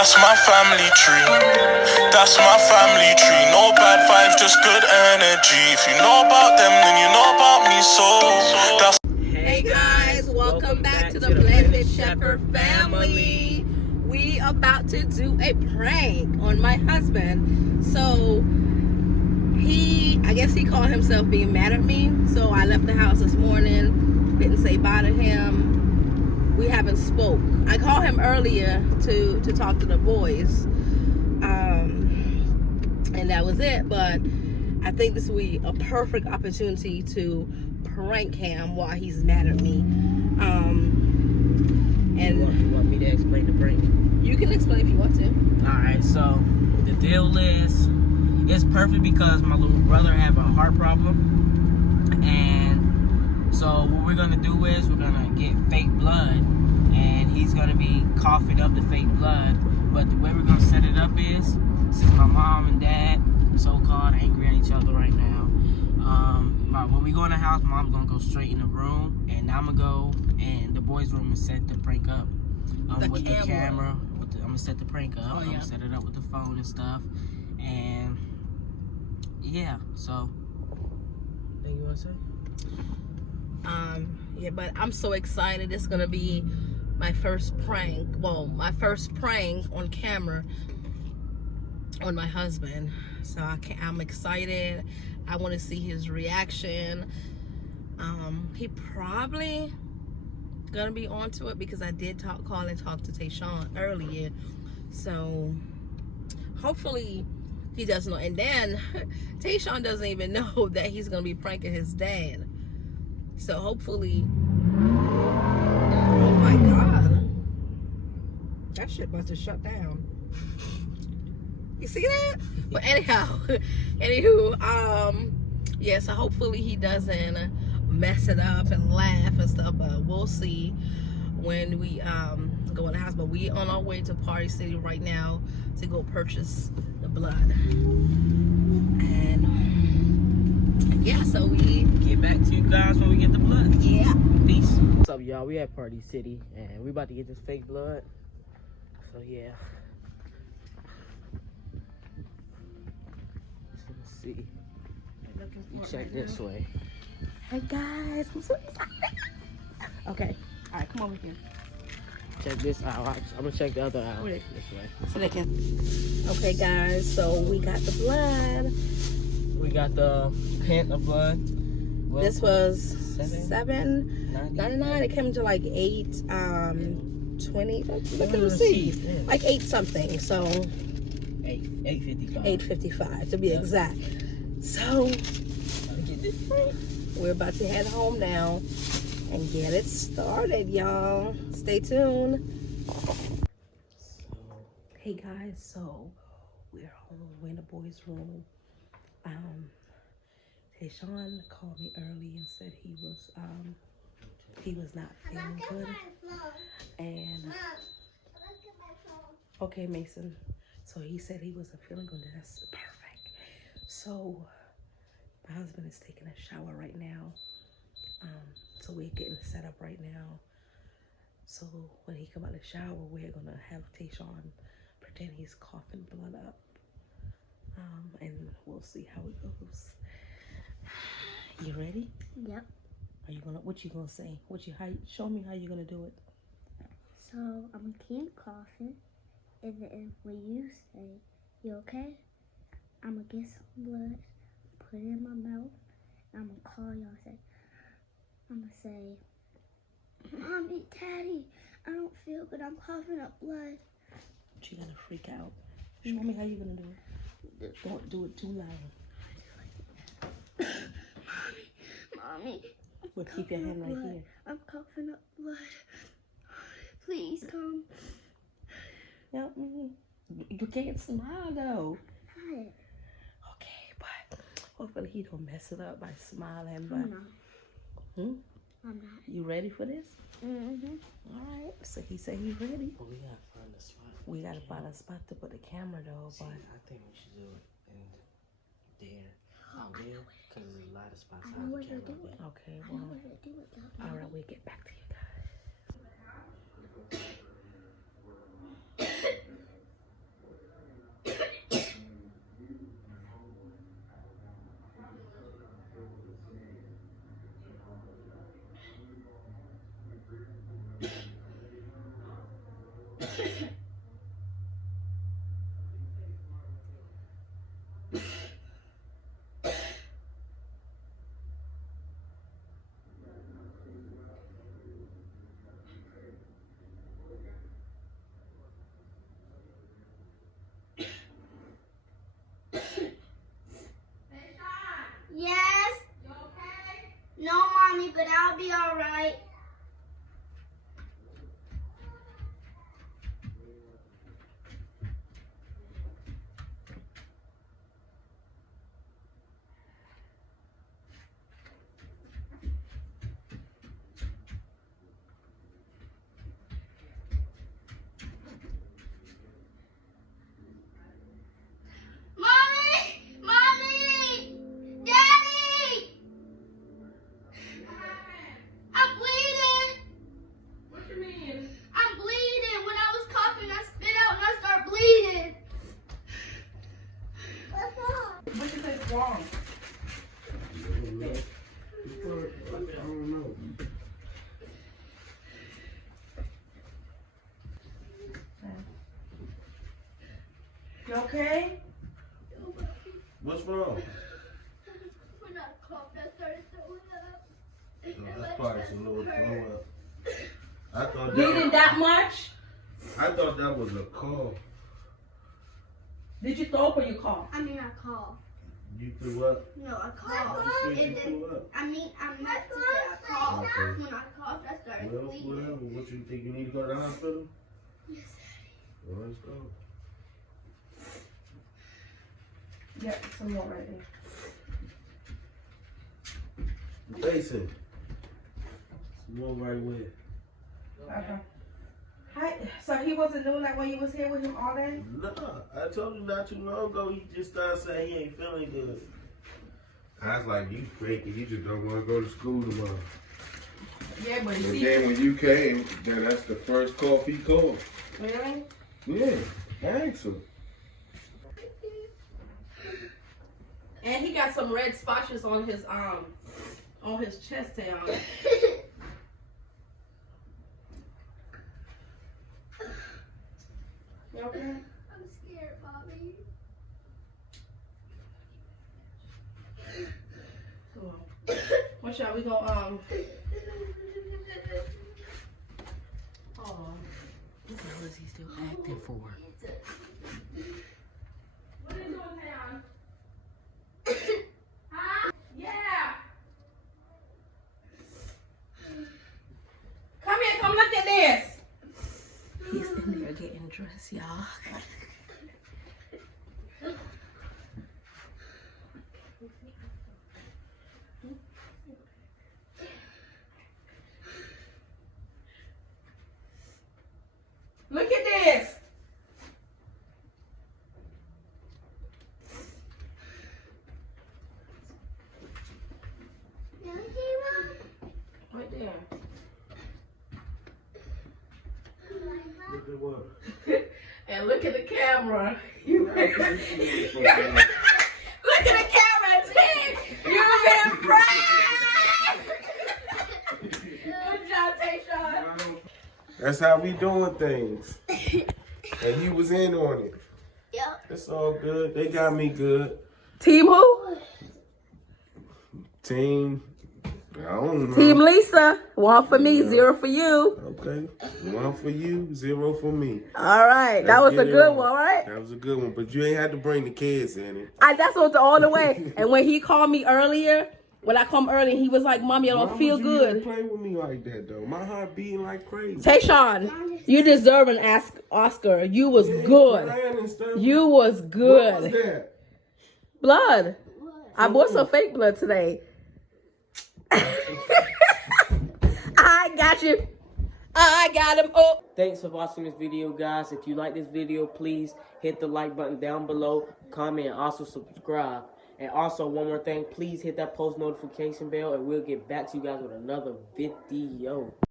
That's my family tree. That's my family tree. No bad vibes, just good energy. If you know about them, then you know about me. So that's. Hey guys, welcome back to the Blended Shepherd family. We about to do a prank on my husband. So I guess he called himself being mad at me. So I left the house this morning, didn't say bye to him. We haven't spoke. I called him earlier to talk to the boys, and that was it. But I think this will be a perfect opportunity to prank him while he's mad at me. And you want me to explain the prank? You can explain if you want to. Alright, so the deal is, it's perfect because my little brother have a heart problem, and so what we're gonna do is we're gonna get fake blood, and he's gonna be coughing up the fake blood. But the way we're gonna set it up is, since my mom and dad so-called angry at each other right now, when we go in the house, mom's gonna go straight in the room, and I'm gonna go in the boys' room and set the prank up with the camera. I'm gonna set the prank up. I'm gonna set it up with the phone and stuff, and yeah. So, anything you wanna say? Yeah, but I'm so excited. It's gonna be my first prank. Well, my first prank on camera on my husband. So I'm excited. I want to see his reaction. He probably gonna be onto it because I did call and talk to Tayshawn earlier. So hopefully he doesn't know. And then Tayshawn doesn't even know that he's gonna be pranking his dad. So hopefully, oh my God, that shit must have shut down. You see that? But anywho, yeah, so hopefully he doesn't mess it up and laugh and stuff, but we'll see when we go in the house. But we on our way to Party City right now to go purchase the blood. And yeah, so we Get back to you guys when we get the blood. Yeah. Peace. What's up, y'all? We at Party City, and we about to get this fake blood. So yeah. Let's see. You check this way. Hey guys, I'm so excited. Okay, all right, come over here. Check this out. I'm gonna check the other out. Wait. This way. So they can. Okay, guys, so we got the blood. We got the pint of blood. What? This was $7.99. It came to like $8.20. Look at the receipt. Like 8 something. So $8.55 to be exact. So we're about to head home now and get it started, y'all. Stay tuned. Hey guys, so we're home. We're in the boys' room. Tayshawn called me early and said he was not feeling good. And okay, Mason. So he said he wasn't feeling good. That's perfect. So my husband is taking a shower right now. So we're getting set up right now. So when he come out of the shower, we're gonna have Tayshawn pretend he's coughing blood up. And we'll see how it goes. You ready? Yep. Are you gonna? What you gonna say? Show me how you're gonna do it. So I'm gonna keep coughing, and then when you say you okay, I'm gonna get some blood, put it in my mouth, and I'm gonna call y'all. I'm gonna say, "Mommy, Daddy, I don't feel good. I'm coughing up blood." But you're gonna freak out. Show me how you're gonna do it. Don't do it too loud. Mommy. Well, keep your hand right here. I'm coughing up blood. Please come. Help me. You can't smile though. Hi. Okay, but hopefully he don't mess it up by smiling. But I'm not. I'm not. You ready for this? Mm-hmm. All right. So he said he's ready. Well, we gotta find a spot. We gotta find a spot to put the camera though. See, but I think we should do it in there. Out there, because there's a lot of spots I out know the where to camera. do it. okay, I know well, where to do it. all right. We'll get back to you guys. Yes. You okay? No, mommy, but I'll be all right. Mommy! Mommy! Daddy! I'm bleeding! What you mean? I'm bleeding. When I was coughing, I spit out and I start bleeding. What you think's wrong? I don't know. You okay? What's wrong? When I coughed, I started throwing up. Oh, that's probably some little throw up. I thought Bleeding that that much? was a cough. Did you throw up or you cough? I mean, I coughed. You threw up? No, I coughed. You said And you then, threw up. I mean, I meant to say I coughed. Okay. When I coughed, I started Well, bleeding. whatever. What you think? You need to go to the hospital? Yes, Well, let's go. Yeah, some more right there. Jason. Some more right where? Okay. Hi. So he wasn't doing that when you was here with him all day? Nah, I told you not too long ago. He just started saying he ain't feeling good. I was like, you freaking. You just don't want to go to school tomorrow. Yeah, but And see. then when you came, that's the first cough he called. Really? Yeah, ask him. And he got some red spotches on his chest hair. You okay? I'm scared, Bobby. Cool. What shall we go oh, What the hell is he still acting for? what are you doing, Tayon? Huh? Yeah. Come here, come look at this. He's in there getting dressed, y'all. Look at this. Right there. Look at what? And look at the camera. Look at the camera, T. You've been pranked. Good job, Tayshawn. That's how we doing things. And you was in on it. Yep. It's all good. They got me good. Team who? Team, I don't know. Team Lisa. 1 for me, 0 for you. Okay. 1 for you, 0 for me. All right. That Let's was a get it good on. one, right? That was a good one. But you ain't had to bring the kids in it. That's what's all the way. And when he called me earlier, when I come early, he was like, Mommy, I don't Why feel would you even good. play with me like that, though? My heart beating like crazy. Tayshawn, you deserve an Oscar. You was You ain't good. crying and stuff. You was What was good. that? Blood. I bought some fake blood today. I got you. I got him. Oh. Thanks for watching this video, guys. If you like this video, please hit the like button down below, comment, and also subscribe. And also, one more thing, please hit that post notification bell, and we'll get back to you guys with another video.